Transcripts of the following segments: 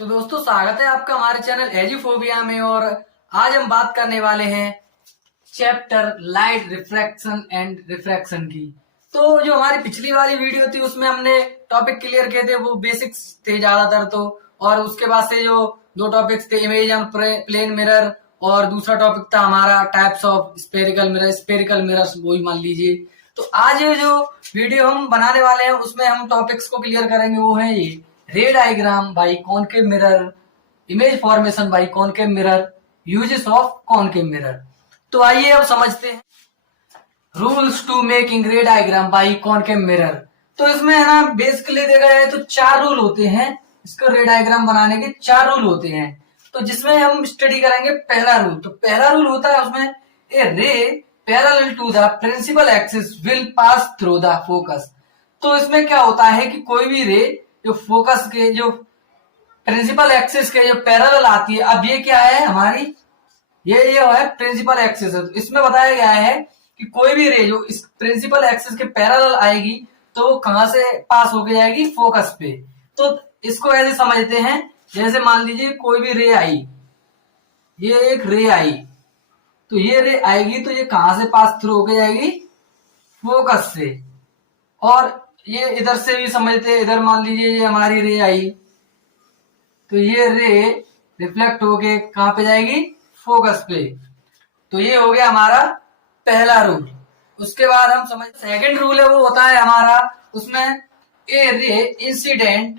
तो दोस्तों स्वागत है आपका हमारे चैनल एजीफोबिया में। और आज हम बात करने वाले हैं chapter light refraction and refraction की। तो जो हमारी पिछली वाली वीडियो थी उसमें हमने टॉपिक क्लियर किए थे, वो बेसिक्स थे ज्यादातर। तो और उसके बाद से जो दो टॉपिक्स थे, इमेज ऑन प्लेन मिरर और दूसरा टॉपिक था हमारा टाइप्स ऑफ स्पेरिकल मिरर्स, वही मान लीजिए। तो आज जो वीडियो हम बनाने वाले हैं उसमें हम टॉपिक्स को क्लियर करेंगे, वो है ये ray diagram by concave mirror, image formation by concave mirror, uses of concave mirror. तो आइए अब समझते हैं rules to making ray diagram by concave mirror. तो इसमें है ना बेसिकली देखा जाए तो 4 रूल होते हैं। इसको रे डायग्राम बनाने के 4 रूल होते हैं, तो जिसमें हम स्टडी करेंगे पहला रूल। तो पहला रूल होता है उसमें a ray parallel to the principal axis will pass through the focus. तो इसमें क्या होता है कि कोई भी रे जो फोकस के जो प्रिंसिपल एक्सिस के जो पैरेलल आती है, अब ये क्या है हमारी, ये है प्रिंसिपल एक्सिस है। तो इसमें बताया गया है कि कोई भी रे जो इस प्रिंसिपल एक्सिस के पैरेलल आएगी तो वो कहां से पास होके जाएगी, फोकस पे। तो इसको ऐसे समझते हैं, जैसे मान लीजिए कोई भी रे आई, ये एक रे आई, तो ये रे आएगी तो ये कहां से पास थ्रू होके जाएगी, फोकस से। और ये इधर से भी समझते हैं, इधर मान लीजिए ये हमारी रे आई, तो ये रे रिफ्लेक्ट होके कहां पे जाएगी, फोकस पे। तो ये हो गया हमारा पहला रूल। उसके बाद हम समझ सेकंड रूल है, वो होता है हमारा उसमें a ray incident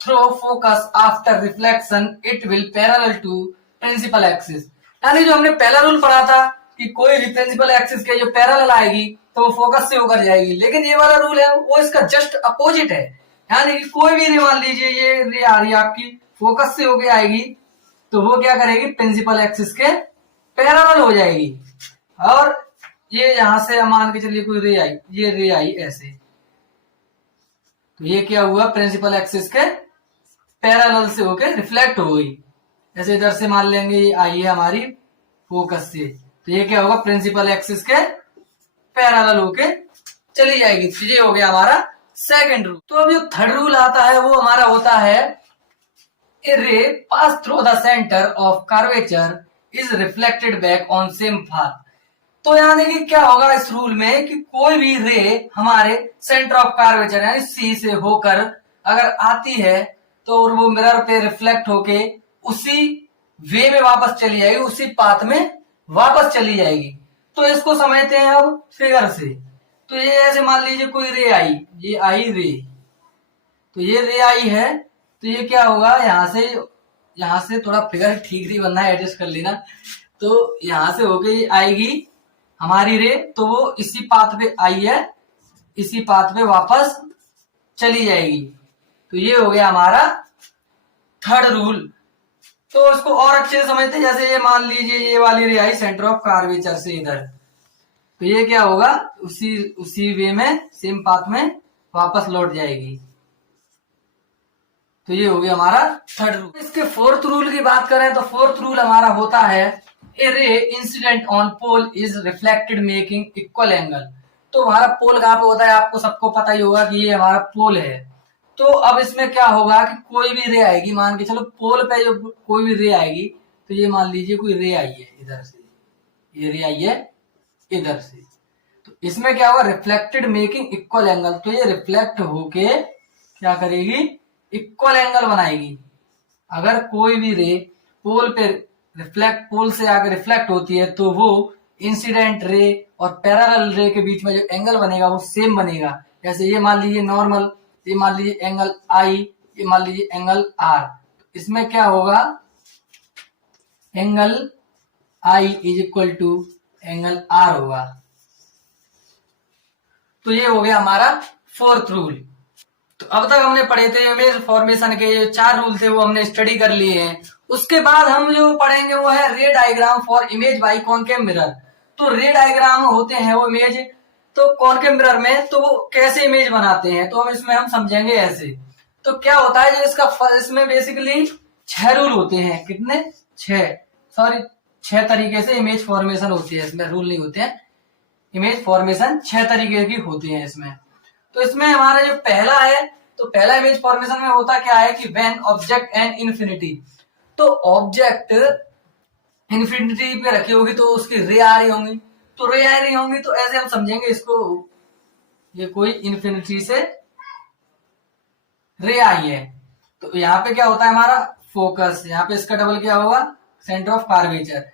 through focus after reflection it will parallel to principal axis. यानी जो हमने पहला रूल पढ़ा था कि कोई भी प्रिंसिपल एक्सिस के जो पैरेलल आएगी तो वो फोकस से होकर जाएगी, लेकिन ये वाला रूल है वो इसका जस्ट अपोजिट है। यानी कि कोई भी रे, मान लीजिए ये रे आ रही है आपकी, फोकस से होके आएगी तो वो क्या करेगी, प्रिंसिपल एक्सिस के पैरेलल हो जाएगी। और ये यहां से मान के चलिए कोई रे आई, ये रे आई ऐसे, तो ये क्या हुआ, प्रिंसिपल एक्सिस के पैरेलल से होके रिफ्लेक्ट हो गई। ऐसे इधर से मान लेंगे ये आई है हमारी फोकस से, तो ये क्या होगा, प्रिंसिपल एक्सिस के पैरेलल होके चली जाएगी। तो ये हो गया हमारा सेकंड रूल। तो अब जो थर्ड रूल आता है वो हमारा होता है ए रे पास through the centre of curvature is reflected back on same path. तो यानी कि क्या होगा इस रूल में कि कोई भी रे हमारे सेंटर ऑफ कर्वेचर यानी सी से होकर अगर आती है तो वो मिरर पे रिफ्लेक्ट होके उसी वे में वापस चली जाएगी, उसी पाथ में वापस चली जाएगी। तो इसको समझते हैं अब फिगर से। तो ये ऐसे मान लीजिए कोई रे आई, ये आई रे, तो ये रे आई है, तो ये क्या होगा, यहां से थोड़ा फिगर ठीक नहीं बनना है, एडजस्ट कर लेना। तो यहां से होके ये आएगी हमारी रे, तो वो इसी पाथ पे आई है, इसी पाथ पे वापस चली जाएगी। तो ये हो गया हमारा थर्ड रूल। तो इसको और अच्छे से समझते हैं, जैसे ये मान लीजिए ये वाली रे आई सेंटर ऑफ कर्वेचर से इधर, तो ये क्या होगा, उसी वे में सेम पाथ में वापस लौट जाएगी। तो ये हो गया हमारा थर्ड रूल। इसके फोर्थ रूल की बात करें तो फोर्थ रूल हमारा होता है a ray incident on pole is reflected making equal angle. तो हमारा पोल कहां पे होता है, आपको सबको पता ही होगा कि ये हमारा पोल है। तो अब इसमें क्या होगा कि कोई भी रे आएगी, मान के चलो पोल पे जो कोई भी रे आएगी, तो ये मान लीजिए कोई रे आई है इधर से, ये रे आई है इधर से, तो इसमें क्या होगा, रिफ्लेक्टेड मेकिंग इक्वल एंगल। तो ये रिफ्लेक्ट होके क्या करेगी, इक्वल एंगल बनाएगी। अगर कोई भी रे पोल से आकर रिफ्लेक्ट होती है तो वो इंसिडेंट रे और पैरेलल रे के बीच में जो एंगल बनेगा वो सेम बनेगा। जैसे ये मान लीजिए नॉर्मल, ये मान लीजिए एंगल आई, ये मान लीजिए एंगल आर, इसमें क्या होगा, angle I is equal to angle R होगा। तो ये हो गया हमारा फोर्थ रूल। तो अब तक हमने पढ़े थे इमेज फॉर्मेशन के जो 4 रूल थे वो हमने स्टडी कर लिए हैं। उसके बाद हम जो पढ़ेंगे वो है रे diagram for image by concave mirror. तो रे डायग्राम होते हैं वो इमेज, तो कॉनकेव मिरर में तो वो कैसे इमेज बनाते हैं, तो इसमें हम समझेंगे ऐसे। तो क्या होता है, जो इसमें बेसिकली 6 रूल होते हैं, कितने, 6 तरीके से इमेज फॉर्मेशन होती है। इसमें रूल नहीं होते हैं, इमेज फॉर्मेशन 6 तरीके की होती है इसमें। तो इसमें हमारा जो पहला है तो पहला इमेज फॉर्मेशन में होता क्या है कि व्हेन ऑब्जेक्ट एंड इन्फिनिटी, तो ऑब्जेक्ट इन्फिनिटी पे रखी होगी तो उसकी रे आ रही होंगी, तो रे आ रही होंगी तो ऐसे हम समझेंगे इसको, ये कोई इन्फिनिटी से रे आई है। तो यहाँ पे क्या होता है हमारा फोकस, यहाँ पे इसका डबल क्या होगा, सेंटर ऑफ कर्वेचर।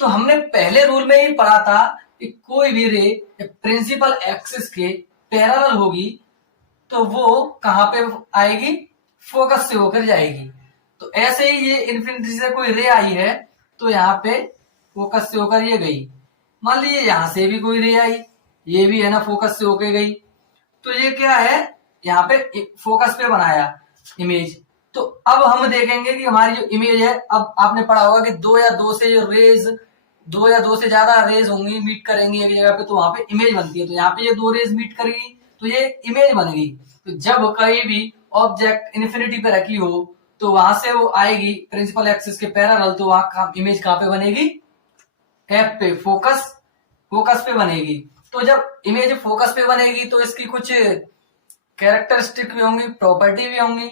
तो हमने पहले रूल में ही पढ़ा था कि कोई भी रे प्रिंसिपल एक्सिस के पैरेलल होगी तो वो कहां पे आएगी, फोकस से होकर जाएगी। तो ऐसे ही ये इन्फिनिटी से कोई रे आई है तो यहाँ पे फोकस से होकर ये गई। मान लीजिए यहां से भी कोई रे आई, ये भी है ना फोकस से होकर गई, तो ये क्या है, यहाँ पे फोकस पे बनाया इमेज। तो अब हम देखेंगे कि हमारी जो इमेज है, अब आपने पढ़ा होगा कि दो या दो से जो रेज, दो या दो से ज्यादा रेज होंगी, मीट करेंगी एक जगह पे, तो वहां पे इमेज बनती है। तो यहाँ पे ये दो रेज मीट करेगी तो ये इमेज बनेगी। तो जब कहीं भी ऑब्जेक्ट इन्फिनिटी पे रखी हो तो वहां से वो आएगी प्रिंसिपल एक्सिस के पैरेलल, तो वहां इमेज कहां पे बनेगी, एफ पे, फोकस पे बनेगी। तो जब इमेज फोकस पे बनेगी तो इसकी कुछ कैरेक्टरिस्टिक भी होंगी, प्रॉपर्टी भी होंगी।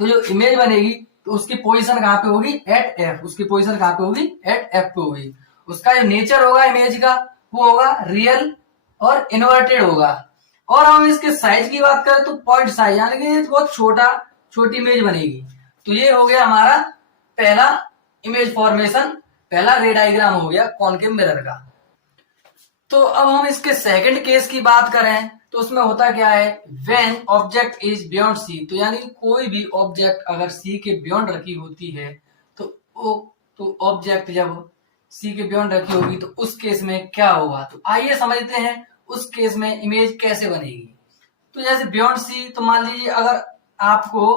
तो जो इमेज बनेगी तो उसकी पोजीशन कहां पे होगी, एट एफ, उसकी पोजीशन कहां पे होगी, एट एफ पे होगी। उसका जो नेचर होगा इमेज का वो होगा रियल और इन्वर्टेड होगा। और हम इसके साइज की बात करें तो पॉइंट साइज, यानी कि बहुत छोटी इमेज बनेगी। तो ये हो गया हमारा पहला इमेज फॉर्मेशन, पहला रे डायग्राम हो गया कॉनकेव मिरर का। तो अब हम इसके सेकंड केस की बात करें तो उसमें होता क्या है, when object is beyond C, तो यानी कोई भी ऑब्जेक्ट अगर सी के बियॉन्ड रखी होती है तो वो, तो ऑब्जेक्ट जब सी के बियॉन्ड रखी होगी तो उस केस में क्या होगा। तो आइए समझते हैं उस केस में इमेज कैसे बनेगी। तो जैसे बियॉन्ड सी, तो मान लीजिए अगर आपको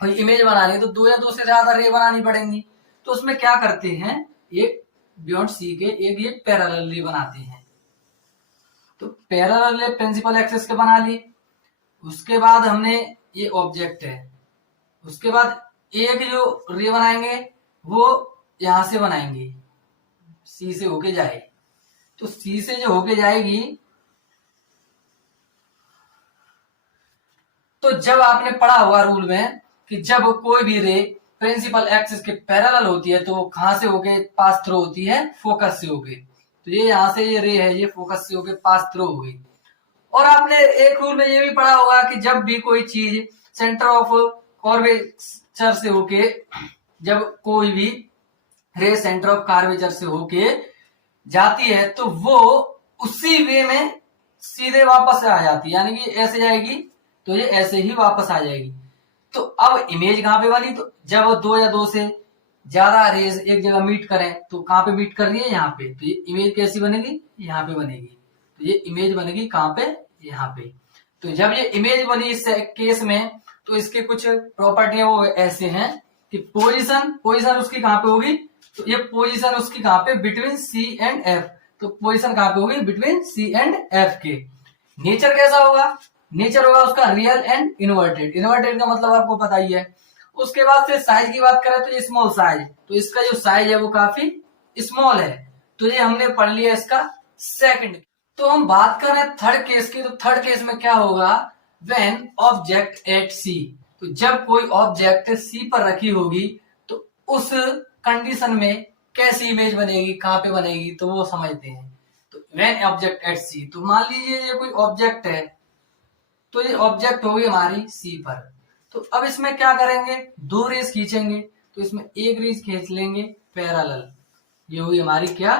कोई इमेज बनानी है तो दो या दो से ज्यादा रे बनानी पड़ेंगी। तो उसमें क्या करते हैं, एक बियॉन्ड सी के एक ये पैरेलल रे बनाते हैं। तो पैरेलल रे प्रिंसिपल एक्सिस के बना ली, उसके बाद हमने ये ऑब्जेक्ट है, उसके बाद एक जो रे बनाएंगे वो यहां से बनाएंगे, सी से होके जाए। तो सी से जो होके जाएगी, तो जब आपने पढ़ा होगा रूल में कि जब कोई भी रे प्रिंसिपल एक्सिस के पैरेलल होती है तो वो कहां से होके पास थ्रू होती है, फोकस से होके। तो ये यहां से ये रे है, ये फोकस से होके पास थ्रू हो गई। और आपने एक रूल में ये भी पढ़ा होगा कि जब भी कोई चीज सेंटर ऑफ कर्वेचर से होके, जब कोई भी रे सेंटर ऑफ कर्वेचर से होके जाती है तो वो उसी वे में सीधे वापस आ जाती है, यानी कि ऐसे जाएगी तो ये ऐसे ही वापस आ जाएगी। तो अब इमेज कहां पे बनी, तो जब दो या दो से ज्यादा रेज एक जगह मीट करें तो कहां पे मीट कर रही है, यहाँ पे। तो ये इमेज कैसी बनेगी, यहाँ पे बनेगी। तो ये इमेज बनेगी कहां पे, यहाँ पे। तो जब ये इमेज बनी इस केस में तो इसके कुछ प्रॉपर्टी वो ऐसे हैं कि पोजीशन उसकी कहां पे होगी, तो ये पोजीशन उसकी कहां पे, बिटवीन सी एंड एफ। तो पोजीशन कहां पे होगी, बिटवीन सी एंड एफ के। नेचर कैसा होगा, नेचर होगा उसका रियल एंड इन्वर्टेड। इन्वर्टेड का मतलब आपको पता ही है। उसके बाद से साइज की बात करें तो ये स्मॉल साइज, तो इसका जो साइज है वो काफी स्मॉल है। तो ये हमने पढ़ लिया इसका सेकंड। तो हम बात करें थर्ड केस की, तो थर्ड केस में क्या होगा, व्हेन ऑब्जेक्ट एट सी, तो जब कोई ऑब्जेक्ट सी पर रखी होगी तो उस कंडीशन में कैसी इमेज बनेगी, कहां पे बनेगी, तो वो समझते हैं। तो व्हेन ऑब्जेक्ट एट सी, तो मान लीजिए ये कोई ऑब्जेक्ट है, तो ये ऑब्जेक्ट होगी हमारी सी पर। तो अब इसमें क्या करेंगे, दो रेस खींचेंगे। तो इसमें एक रेस खींच लेंगे पैरेलल, ये हुई हमारी क्या,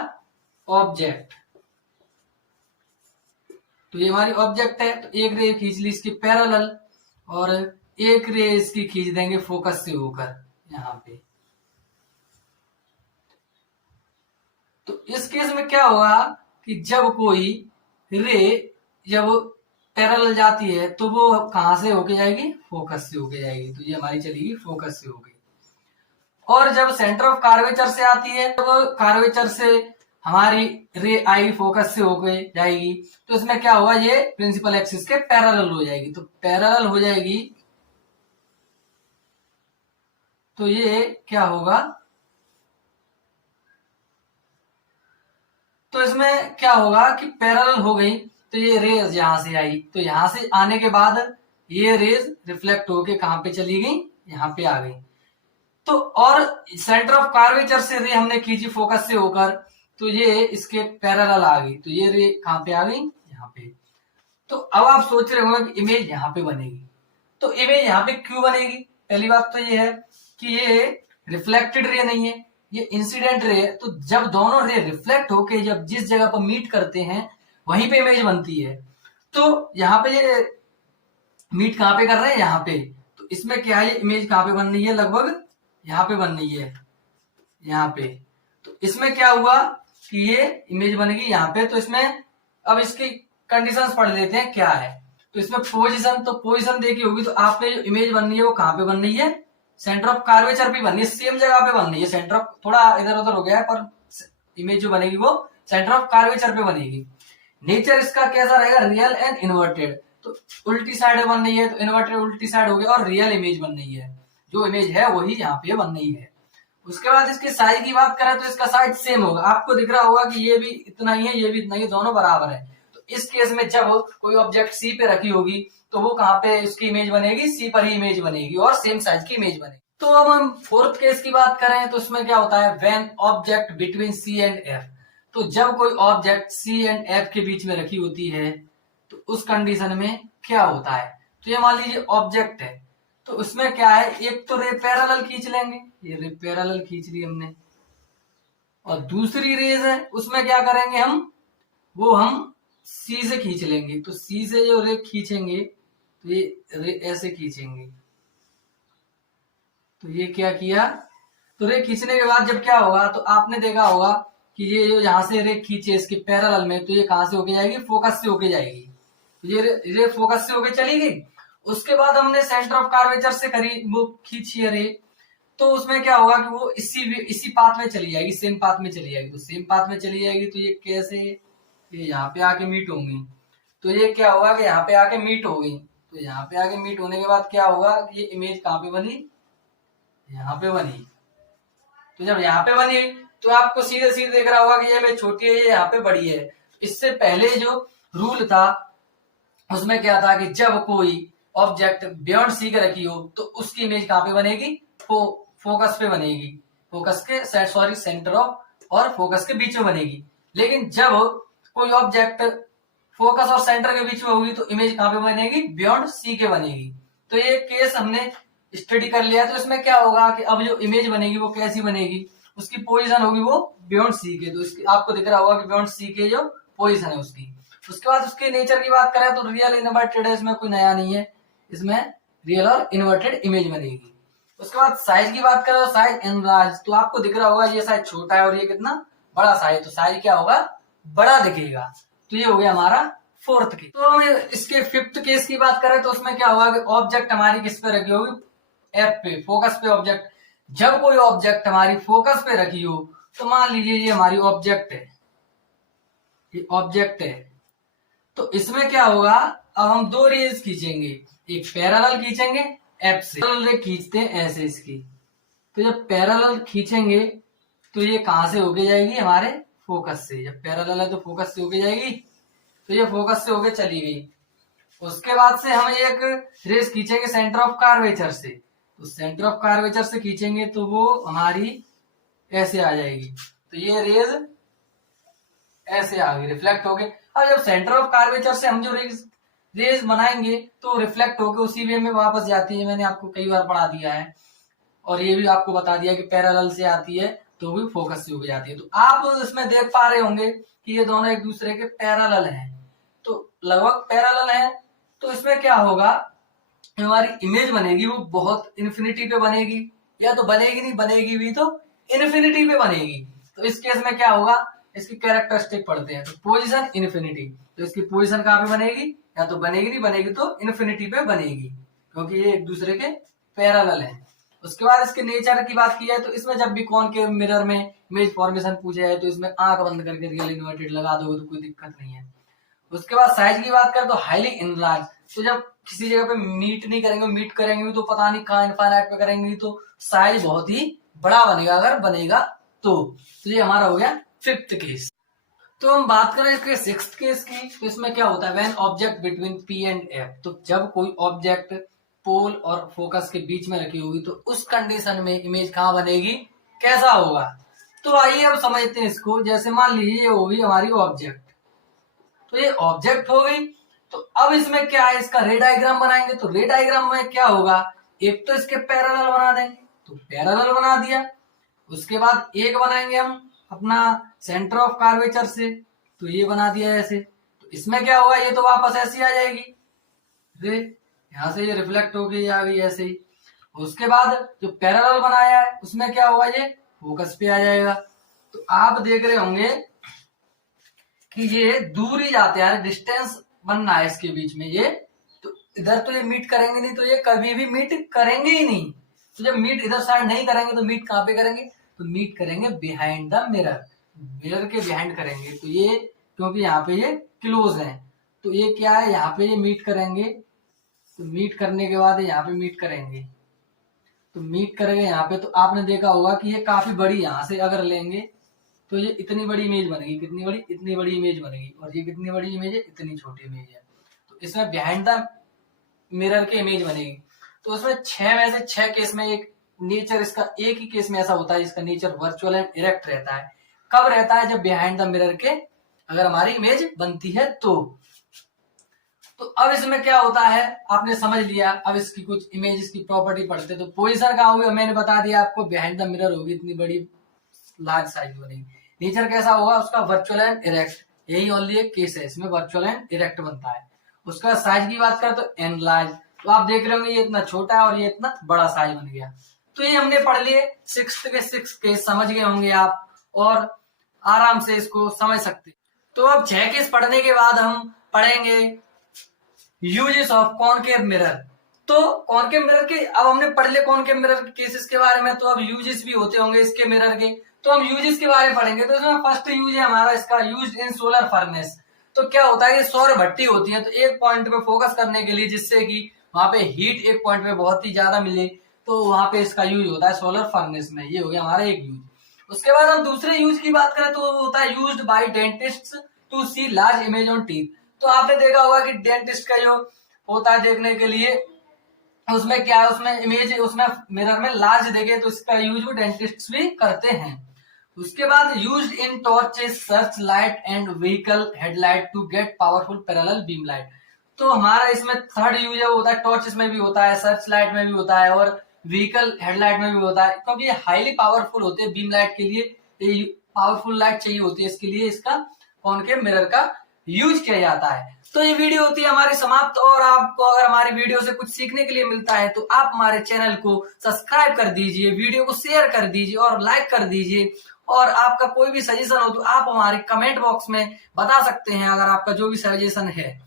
ऑब्जेक्ट। तो ये हमारी ऑब्जेक्ट है, तो एक रे खींच ली इसकी पैरेलल और एक रे इसकी खींच देंगे फोकस से होकर यहाँ पे। तो इस केस में क्या होगा कि जब कोई रे जब पैरेलल जाती है तो वो कहां से होके जाएगी, फोकस से होके जाएगी। तो ये हमारी चलेगी फोकस से होके। और जब सेंटर ऑफ कर्वेचर से आती है, जब कर्वेचर से हमारी रे आई फोकस से होके जाएगी तो इसमें क्या होगा, ये प्रिंसिपल एक्सिस के पैरेलल हो जाएगी। तो पैरेलल हो जाएगी तो ये क्या होगा, तो इसमें क्या होगा कि पैरेलल हो गई तो ये रेज यहां से आई, तो यहां से आने के बाद ये रेज रिफ्लेक्ट होके कहाँ पे चली गई, यहाँ पे आ गई। तो और सेंटर ऑफ कार्वेचर से रे हमने खींची फोकस से होकर, तो ये इसके पैरेलल आ गई, तो ये रे कहाँ पे आ गई, यहाँ पे। तो अब आप सोच रहे होंगे कि इमेज यहाँ पे बनेगी, तो इमेज यहाँ पे क्यों बनेगी? पहली बात तो ये है कि ये रिफ्लेक्टेड रे नहीं है, ये इंसिडेंट रे है। तो जब दोनों रे रिफ्लेक्ट होके जब जिस जगह पर मीट करते हैं वहीं पे इमेज बनती है। तो यहाँ पे ये मीट कहाँ पे कर रहे हैं, यहाँ पे। तो इसमें क्या है, ये इमेज कहाँ पे बन रही है, लगभग यहाँ पे बन रही है, यहाँ पे। तो इसमें क्या हुआ कि ये इमेज बनेगी यहाँ पे। तो इसमें अब इसकी कंडीशंस पढ़ लेते हैं क्या है। तो इसमें पोजीशन, तो पोजीशन देखी होगी, तो आपने जो इमेज बन रही है वो कहाँ पे बन रही है, सेंटर ऑफ कार्वेचर भी बन रही है, सेम जगह पे बन रही है। सेंटर ऑफ थोड़ा इधर उधर हो गया है, पर इमेज जो बनेगी वो सेंटर ऑफ कार्वेचर पे बनेगी। नेचर इसका कैसा रहेगा, रियल एंड इन्वर्टेड। तो उल्टी साइड बन रही है, तो इन्वर्टेड उल्टी साइड हो गया, और रियल इमेज बन रही है, जो इमेज है वही यहाँ पे बन रही है। उसके बाद इसके साइज की बात करें तो इसका साइज सेम होगा, आपको दिख रहा होगा कि ये भी इतना ही है, ये भी इतना ही, दोनों बराबर है। तो इस केस में जब कोई ऑब्जेक्ट सी पे रखी होगी तो वो कहाँ पे उसकी इमेज बनेगी, सी पर ही इमेज बनेगी और सेम साइज की इमेज बनेगी। तो अब हम फोर्थ केस की बात करें तो इसमें क्या होता है, when object between C and F. तो जब कोई ऑब्जेक्ट सी एंड एफ के बीच में रखी होती है तो उस कंडीशन में क्या होता है। तो ये मान लीजिए ऑब्जेक्ट है, तो उसमें क्या है, एक तो रे पैरेलल खींच लेंगे, ये रे पैरेलल खींच ली हमने, और दूसरी रेज है उसमें क्या करेंगे हम सी से खींच लेंगे। तो सी से जो रे खींचेंगे तो ये रे ऐसे खींचेंगे। तो ये क्या किया, तो रे खींचने के बाद जब क्या होगा, तो आपने देखा होगा कि ये जो यहाँ से रे खींचे इसके पैरेलल में, तो ये कहां से होके जाएगी, फोकस से होके जाएगी। तो ये रे फोकस से होके चली गई। उसके बाद हमने सेंटर ऑफ कार्वेचर से करी वो खींची रे, तो उसमें क्या होगा कि वो इसी पाथ में चली जाएगी, सेम पाथ में चली जाएगी। तो सेम पाथ में चली जाएगी तो ये कैसे, ये यहाँ पे आके मीट होंगी। तो ये क्या होगा कि यहाँ पे आके मीट हो गई। तो यहाँ पे आके मीट होने के बाद क्या होगा, ये इमेज कहाँ पे बनी, यहाँ पे बनी। तो जब यहाँ पे बनी तो आपको सीधे सीधे देख रहा होगा कि ये इमेज छोटी है, ये यहाँ पे बड़ी है। इससे पहले जो रूल था उसमें क्या था कि जब कोई ऑब्जेक्ट बियॉन्ड सी के रखी हो तो उसकी इमेज कहाँ पे बनेगी, फोकस पे बनेगी, फोकस के सेंटर ऑफ और फोकस के बीच में बनेगी। लेकिन जब कोई ऑब्जेक्ट फोकस और सेंटर के बीच में होगी तो इमेज कहाँ पे बनेगी, बियॉन्ड सी के बनेगी। तो ये केस हमने स्टडी कर लिया। तो इसमें क्या होगा कि अब जो इमेज बनेगी वो कैसी बनेगी, उसकी पोजीशन होगी वो बियॉन्ड सी के। तो इसकी आपको दिख रहा होगा कि बियॉन्ड सी के जो पोजीशन है उसकी। उसके बाद उसके नेचर की बात करें तो रियल इन्वर्टेड है, इसमें कोई नया नहीं है, इसमें रियल और इन्वर्टेड इमेज बनेगी। उसके बाद साइज की बात करें तो साइज एनलार्ज। तो आपको दिख रहा होगा ये साइज छोटा है और ये कितना बड़ा साइज, तो साइज क्या होगा, बड़ा दिखेगा। तो ये हो गया हमारा फोर्थ केस। तो हम इसके फिफ्थ केस की बात करें तो उसमें क्या होगा कि ऑब्जेक्ट हमारी किस पे रखी होगी, एफ पे, फोकस पे ऑब्जेक्ट। जब कोई ऑब्जेक्ट हमारी फोकस पे रखी हो तो मान लीजिए ये हमारी ऑब्जेक्ट है, ये ऑब्जेक्ट है। तो इसमें क्या होगा, अब हम दो रेज खींचेंगे, एक पैरेलल खींचेंगे एफ से, पैरेलल रे खींचते हैं ऐसे इसकी। तो जब पैरेलल खींचेंगे तो ये कहां से होके जाएगी, हमारे फोकस से। जब पैरेलल है तो फोकस से होके जाएगी, तो ये फोकस से होके चली गई। उसके बाद से हम एक रेज खींचेंगे सेंटर ऑफ कार्वेचर से। तो सेंटर ऑफ कार्वेचर से खींचेंगे तो वो हमारी ऐसे आ जाएगी। तो ये रेज ऐसे आ गई, रिफ्लेक्ट हो गए। अब जब सेंटर ऑफ कार्वेचर से हम जो रेज बनाएंगे तो रिफ्लेक्ट होकर उसी वे में वापस जाती है। मैंने आपको कई बार पढ़ा दिया है और ये भी आपको बता दिया कि पैरेलल से आती है तो भी फोकस से हो जाती है। तो आप इसमें देख पा रहे होंगे कि ये दोनों एक दूसरे के पैरेलल हैं, तो लगभग पैरेलल हैं। तो इसमें क्या होगा, हमारी इमेज बनेगी वो बहुत इन्फिनिटी पे बनेगी, या तो बनेगी नहीं, बनेगी भी तो इन्फिनिटी पे बनेगी। तो इस केस में क्या होगा, इसकी कैरेक्टरिस्टिक पढ़ते हैं। तो पोजीशन इन्फिनिटी, तो इसकी पोजीशन कहाँ पे बनेगी, या तो बनेगी नहीं, बनेगी तो इन्फिनिटी पे बनेगी, क्योंकि ये एक दूसरे के पैरेलल हैं। उसके बाद इसके नेचर की बात की जाए तो इसमें जब भी कॉनकेव मिरर में इमेज फॉर्मेशन पूछा जाए तो इसमें आंख बंद करके रियल इन्वर्टेड लगा दोगे तो कोई दिक्कत नहीं है। उसके बाद साइज की बात करें तो हाईली इनलार्ज। तो जब किसी जगह पे मीट नहीं करेंगे, मीट करेंगे भी तो पता नहीं कहाँ इनफाइनाइट पे करेंगे तो साइज बहुत ही बड़ा बनेगा, अगर बनेगा तो ये हमारा हो गया फिफ्थ केस। तो हम बात करें इसके सिक्स्थ केस की, तो इसमें क्या होता है, when object between P and F, तो जब कोई ऑब्जेक्ट पोल और फोकस के बीच में रखी होगी तो उस कंडीशन में इमेज कहाँ बनेगी, कैसा होगा। तो आइए अब समझते हैं इसको। जैसे मान लीजिए ये होगी हमारी ऑब्जेक्ट, तो ये ऑब्जेक्ट हो गई। तो अब इसमें क्या है, इसका रे डायग्राम बनाएंगे। तो रे डायग्राम में क्या होगा, एक तो इसके पैरेलल बना देंगे, तो पैरेलल बना दिया। उसके बाद एक बनाएंगे हम अपना सेंटर ऑफ कार्वेचर से, तो ये बना दिया ऐसे। तो इसमें क्या होगा, ये तो वापस ऐसी आ जाएगी रे, यहां से ये रिफ्लेक्ट होके आ गई ऐसे ही। उसके बाद जो पैरेलल बनाया है उसमें क्या होगा, ये फोकस पे आ जाएगा। तो आप देख रहे होंगे कि ये दूर ही जाते हैं, डिस्टेंस बनना है इसके बीच में ये, तो इधर तो ये मीट करेंगे नहीं, तो ये कभी भी मीट करेंगे ही नहीं। तो जब मीट इधर साइड नहीं करेंगे तो मीट कहाँ पे करेंगे, तो मीट करेंगे बिहाइंड द मिरर, मिरर के बिहाइंड करेंगे। तो ये क्योंकि यहाँ पे ये क्लोज है, तो ये क्या है, यहाँ पे ये मीट करेंगे। तो मीट करने के बाद यहाँ पे मीट करेंगे, तो मीट करेंगे यहाँ पे। तो आपने देखा होगा कि ये काफी बड़ी, यहाँ से अगर लेंगे तो ये इतनी बड़ी इमेज बनेगी, कितनी बड़ी, इतनी बड़ी इमेज बनेगी। और ये कितनी बड़ी इमेज है, इतनी छोटी इमेज है। तो इसमें बिहाइंड द मिरर की इमेज बनेगी। तो उसमें 6 में से 6 केस में एक नेचर इसका, एक ही केस में ऐसा होता है इसका नेचर वर्चुअल एंड इरेक्ट रहता है। कब रहता है, जब बिहाइंड द मिरर के अगर हमारी इमेज बनती है तो अब इसमें क्या होता है, आपने समझ लिया। अब इसकी कुछ इमेज की प्रॉपर्टी पढ़ते। तो पोजीशन का होगी, मैंने बता दिया आपको, बिहाइंड द मिरर होगी, इतनी बड़ी लार्ज साइज बनेगी। नेचर कैसा होगा उसका, वर्चुअल एंड इरेक्ट, यही ओनली एक केस है इसमें वर्चुअल एंड इरेक्ट बनता है। उसका साइज की बात करें तो एनलार्ज, तो आप देख रहे होंगे ये इतना छोटा है और ये इतना बड़ा साइज बन गया। तो ये हमने पढ़ लिए, 6 केस समझ गए होंगे आप और आराम से इसको समझ सकते। तो अब 6 केस पढ़ने के बाद हम पढ़ेंगे यूजेस ऑफ कॉनकेव मिरर। तो कॉनकेव मिरर के अब हमने पढ़ लिया कॉनकेव मिरर के केसेस के बारे में, तो अब यूजेस भी होते होंगे इसके मिरर के, तो हम यूजेस के बारे में पढ़ेंगे। तो इसमें फर्स्ट यूज है हमारा इसका, यूज इन सोलर फर्नेस। तो क्या होता है, ये सौर भट्टी होती है, तो एक पॉइंट पे फोकस करने के लिए, जिससे कि वहां पे हीट एक पॉइंट पे बहुत ही ज्यादा मिले, तो वहां पे इसका यूज होता है सोलर फर्नेस में। ये हो गया हमारा एक यूज। उसके बाद हम दूसरे यूज की बात करें तो होता है used by dentist to see large image on teeth. तो आपने देखा होगा कि डेंटिस्ट का जो होता है देखने के लिए, उसमें क्या है, उसमें इमेज, उसमें मिरर में लार्ज देखे, तो इसका यूज वो डेंटिस्ट भी करते हैं। उसके बाद used in torches, search light and vehicle headlight to get powerful parallel beam light. तो हमारा इसमें थर्ड यूज है वो होता है, टॉर्चेस में भी होता है, सर्च लाइट में भी होता है और व्हीकल हेडलाइट में भी होता है, क्योंकि ये हाईली पावरफुल होते हैं। बीम लाइट के लिए पावरफुल लाइट चाहिए होती है, इसके लिए इसका कॉनकेव मिरर का यूज किया जाता है। तो ये वीडियो होती है हमारी समाप्त। और आपको अगर हमारी वीडियो से कुछ सीखने के लिए मिलता है तो आप हमारे चैनल को सब्सक्राइब कर दीजिए, वीडियो को शेयर कर दीजिए और लाइक कर दीजिए। और आपका कोई भी सजेशन हो तो आप हमारे कमेंट बॉक्स में बता सकते हैं, अगर आपका जो भी सजेशन है।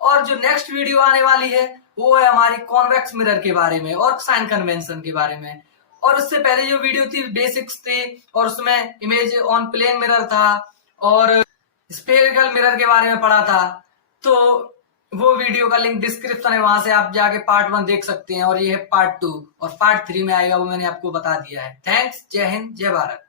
और जो नेक्स्ट वीडियो आने वाली है वो है हमारी कॉन्वेक्स मिरर के बारे में और साइन कन्वेंशन के बारे में। और उससे पहले जो वीडियो थी बेसिक्स थी, और उसमें इमेज ऑन प्लेन मिरर था और स्फेरिकल मिरर के बारे में पढ़ा था। तो वो वीडियो का लिंक डिस्क्रिप्शन है, वहां से आप जाके पार्ट 1 देख सकते हैं। और ये है पार्ट 2 और पार्ट 3 में आएगा, वो मैंने आपको बता दिया है। थैंक्स, जय हिंद, जय भारत।